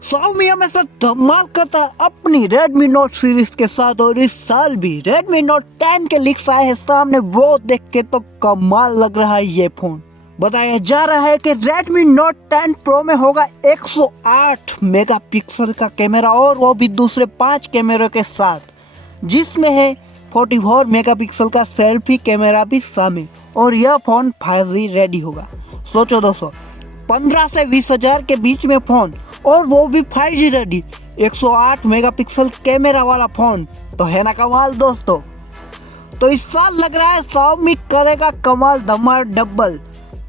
Xiaomi हमेशा धमाल करता है अपनी Redmi Note सीरीज के साथ और इस साल भी Redmi Note 10 के लीक्स आए हैं सामने। वो देख के तो कमाल लग रहा है ये फोन। बताया जा रहा है कि Redmi Note 10 Pro में होगा 108 मेगापिक्सल का कैमरा और वो भी दूसरे 5 कैमरे के साथ, जिसमें है 44 मेगापिक्सल का सेल्फी कैमरा भी शामिल। और यह फोन 5G रेडी होगा। सोचो दोस्तों, 15 से 20 हजार के बीच में फोन और वो भी 5G रेडी, 108 मेगापिक्सल कैमरा वाला फोन, तो है ना कमाल दोस्तों। तो इस साल लग रहा है Xiaomi करेगा कमाल धमाल डबल।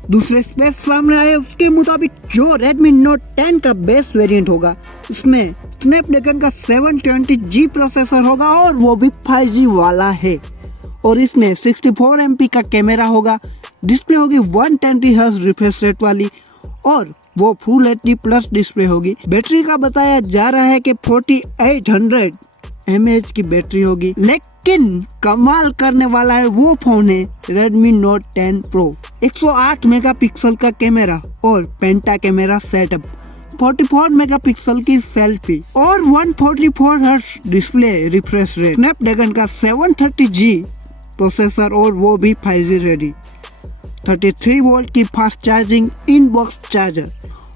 दूसरे स्पेस सामने आए उसके मुताबिक जो Redmi Note 10 का बेस वेरिएंट होगा उसमें स्नैपड्रैगन का 720G प्रोसेसर होगा और वो भी 5G वाला है। और इसमें 64 MP का कैमरा होगा, डिस्प्ले होगी 120 हर्ट्ज रिफ्रेश रेट वाली और वो फुल HD प्लस डिस्प्ले होगी। बैटरी का बताया जा रहा है कि 4800 mAh की बैटरी होगी। लेकिन कमाल करने वाला है वो फोन है Redmi Note 10 Pro। 108 मेगापिक्सल का कैमरा और पेंटा कैमरा सेटअप, 44 मेगापिक्सल की सेल्फी और 144 hertz display refresh rate, Snapdragon का 730G प्रोसेसर और वो भी 5G रेडी, 33 वोल्ट की फास्ट चार्जिंग इन बॉक्स चार्जर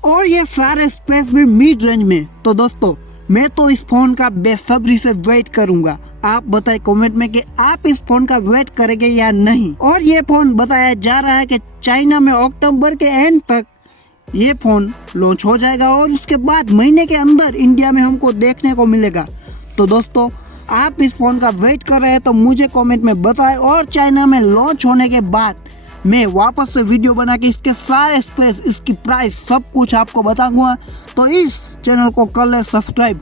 और ये सारे स्पेस भी मिड रेंज में। तो दोस्तों मैं तो इस फोन का बेसब्री से वेट करूंगा। आप बताएं कमेंट में कि आप इस फोन का वेट करेंगे या नहीं। और ये फोन बताया जा रहा है कि चाइना में अक्टूबर के एंड तक ये फोन लॉन्च हो जाएगा और उसके बाद महीने के अंदर इंडिया में हमको देखने को मिलेगा। तो दोस्तों आप इस फोन का वेट कर रहे हैं तो मुझे कमेंट में बताएं और चाइना में लॉन्च होने के बाद मैं वापस से वीडियो बना के इसके सारे स्पेस, इसकी प्राइस, सब कुछ आपको बताऊंगा। तो इस चैनल को कर ले सब्सक्राइब।